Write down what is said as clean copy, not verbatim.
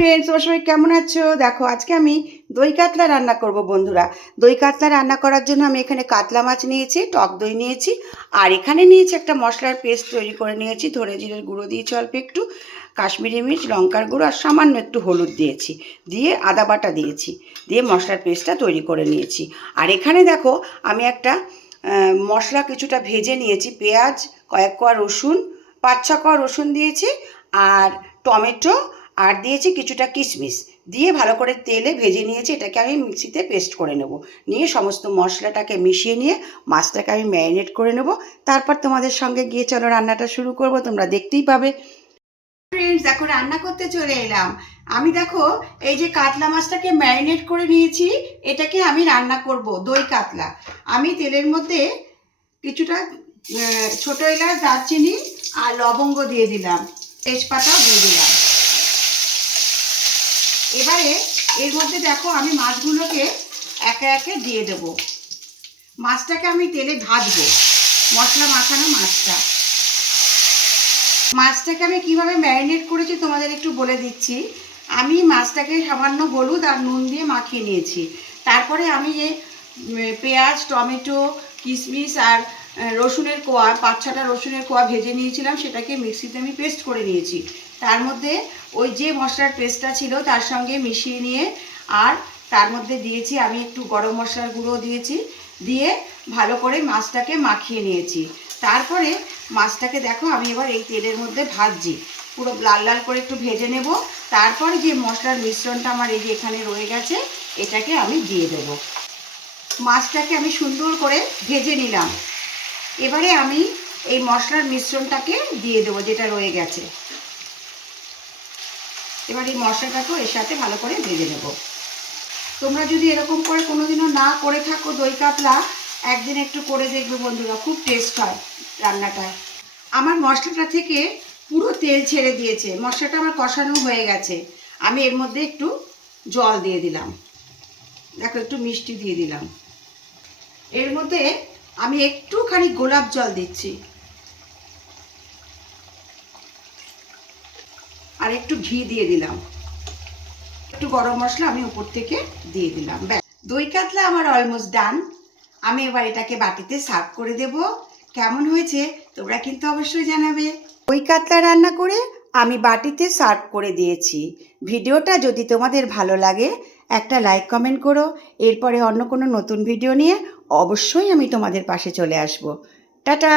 Friends, তোমার সবাই কেমন আছো? দেখো আজকে আমি দই কাতলা রান্না করব বন্ধুরা। দই কাতলা রান্না করার জন্য আমি এখানে কাতলা মাছ নিয়েছি, টক দই নিয়েছি, আর এখানে নিয়েছি একটা মশলার পেস্ট তৈরি করে নিয়েছি। ধনে জিরের গুঁড়ো দিয়েছি অল্প একটু, কাশ্মীরি মির্চ, লঙ্কার গুঁড়ো আর সামান্য একটু হলুদ দিয়েছি, দিয়ে আদা বাটা দিয়েছি, দিয়ে মশলার পেস্টটা তৈরি করে নিয়েছি। আর এখানে দেখো আমি একটা মশলা কিছুটা ভেজে নিয়েছি। পেঁয়াজ, কয়েক কোয়া রসুন, 5-6 কোয়া রসুন দিয়েছি, আর টমেটো, আর দিয়েছি কিছুটা কিশমিশ, দিয়ে ভালো করে তেলে ভেজে নিয়েছি। এটাকে আমি মিক্সিতে পেস্ট করে নেব, নিয়ে সমস্ত মশলাটাকে মিশিয়ে নিয়ে মাছটাকে আমি ম্যারিনেট করে নেব। তারপর তোমাদের সঙ্গে গিয়ে চলো রান্নাটা শুরু করব, তোমরা দেখতেই পাবে। ফ্রেন্ডস দেখো রান্না করতে চলে এলাম। আমি দেখো এই যে কাতলা মাছটাকে ম্যারিনেট করে নিয়েছি, এটাকে আমি রান্না করব দই কাতলা। আমি তেলের মধ্যে কিছুটা ছোট এলাচ, দারচিনি আর লবঙ্গ দিয়ে দিলাম, তেজপাতাও দিয়ে দিলাম। এবারে এর মধ্যে দেখো আমি মাছগুলোকে একে একে দিয়ে দেব। মাছটাকে আমি তেলে ভাজবো, মশলা মাখানো মাছটাকে আমি কিভাবে ম্যারিনেট করেছি তোমাদের একটু বলে দিচ্ছি। আমি মাছটাকে সামান্য হলুদ আর নুন দিয়ে মাখিয়ে নিয়েছি। তারপরে আমি যে পেঁয়াজ, টমেটো, কিশমিশ আর রসুনের কোয়া, 5-6টা রসুনের কোয়া ভেজে নিয়েছিলাম, সেটাকে মিক্সিতে আমি পেস্ট করে নিয়েছি। তার মধ্যে ওই যে মশলার পেস্টটা ছিল তার সঙ্গে মিশিয়ে নিয়ে, আর তার মধ্যে দিয়েছি আমি একটু গরম মশলার গুঁড়ো দিয়েছি, দিয়ে ভালো করে মাছটাকে মাখিয়ে নিয়েছি। তারপরে মাছটাকে দেখো আমি এবার এই তেলের মধ্যে ভাজছি, পুরো লাল লাল করে একটু ভেজে নেব। তারপরে যে মশলার মিশ্রণটা আমার এই যে এখানে রয়ে গেছে, এটাকে আমি দিয়ে দেব। মাছটাকে আমি সুন্দর করে ভেজে নিলাম। এবারে আমি এই মশলার মিশ্রণটাকে দিয়ে দেবো যেটা রয়ে গেছে। এবার এই মশলাটাকেও এর সাথে ভালো করে ভেজে নেব। তোমরা যদি এরকম করে কোনোদিনও না করে থাকো দই কাতলা, একদিন একটু করে দেখবে বন্ধুরা, খুব টেস্ট হয় রান্নাটা। আমার মশলাটা থেকে পুরো তেল ছেড়ে দিয়েছে, মশলাটা আমার কষানো হয়ে গেছে। আমি এর মধ্যে একটু জল দিয়ে দিলাম, দেখো একটু মিষ্টি দিয়ে দিলাম। এর মধ্যে আমি একটুখানি গোলাপ জল দিচ্ছি, আর একটু ঘি দিয়ে দিলাম, একটু গরম মশলা আমি উপর থেকে দিয়ে দিলাম। ব্যাস, দই কাতলা আমার অলমোস্ট ডান। আমি এবার এটাকে বাটিতে সার্ভ করে দেব। কেমন হয়েছে তোমরা কিন্তু অবশ্যই জানাবে। দই কাতলা রান্না করে আমি বাটিতে সার্ভ করে দিয়েছি। ভিডিওটা যদি তোমাদের ভালো লাগে একটা লাইক কমেন্ট করো। এরপরে অন্য কোনো নতুন ভিডিও নিয়ে অবশ্যই আমি তোমাদের পাশে চলে আসব। টাটা।